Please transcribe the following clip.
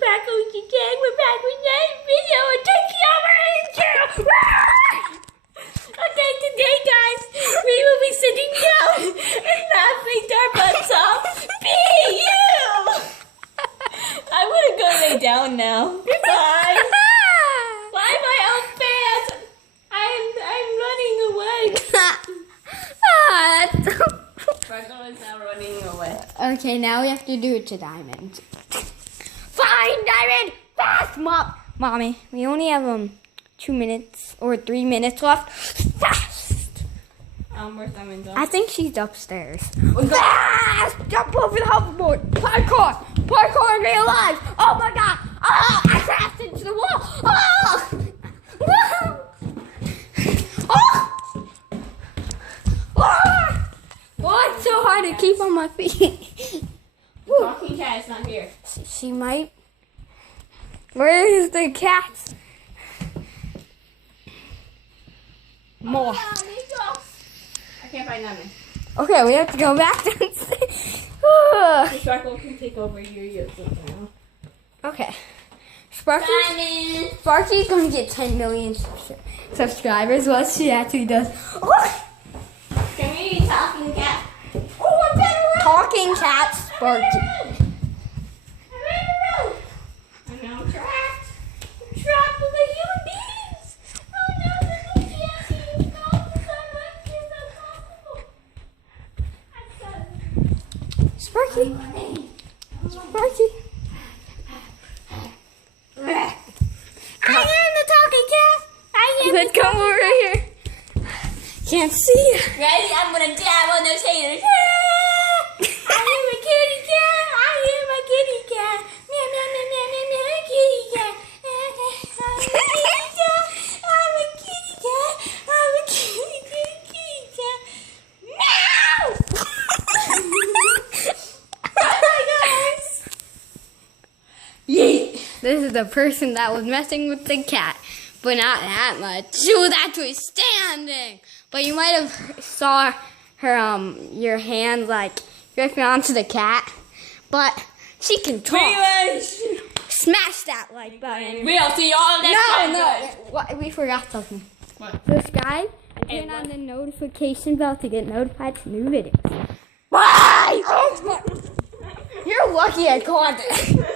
back with the gang. We're back with another video and taking over his channel. Okay, today, guys, we will be sitting down and laughing our butts off. Be you! I want to go lay down now. Bye. Bye, my old fans. I'm running away. Sparkle is now running away. Okay, now we have to do it to Diamond. Fine, Diamond! Fast, Mommy, we only have 2 minutes or 3 minutes left. Fast! Where's Diamond? I think she's upstairs. Fast! Jump over the hoverboard! Parkour! Parkour in real life! Oh my god! Oh! I crashed into the wall! Oh! Oh! Oh! Oh, it's so hard to keep on my feet. The talking cat is not here. She might. Where is the cat? More. I can't find Diamond. Okay, we have to go back downstairs. Sparkle can take over your YouTube now. Okay. Diamond! Sparky's gonna get 10 million subscribers. What she actually does. Oh! Can we talking cat? Oh, I'm better! Talking cat Sparky. I'm now trapped. I'm trapped with the human beings. Oh no, the little cat is gone. Sparky. Sparky. I am the talking cat. I am. Let's come over here. Can't see you. Ready? I'm gonna dab on those haters. I am a kitty cat. I am a kitty cat. Meow meow meow meow meow meow. Kitty cat. I'm a kitty cat. I'm a kitty cat. Meow. Hi guys. Yeet. This is the person that was messing with the cat, but not that much. She was actually standing. But you might have saw her your hand like gripping onto the cat. But she can talk. Smash that like button. We'll see all next No. What, we forgot something. What? Subscribe and turn on the notification bell to get notified to new videos. Bye! You're lucky I caught it.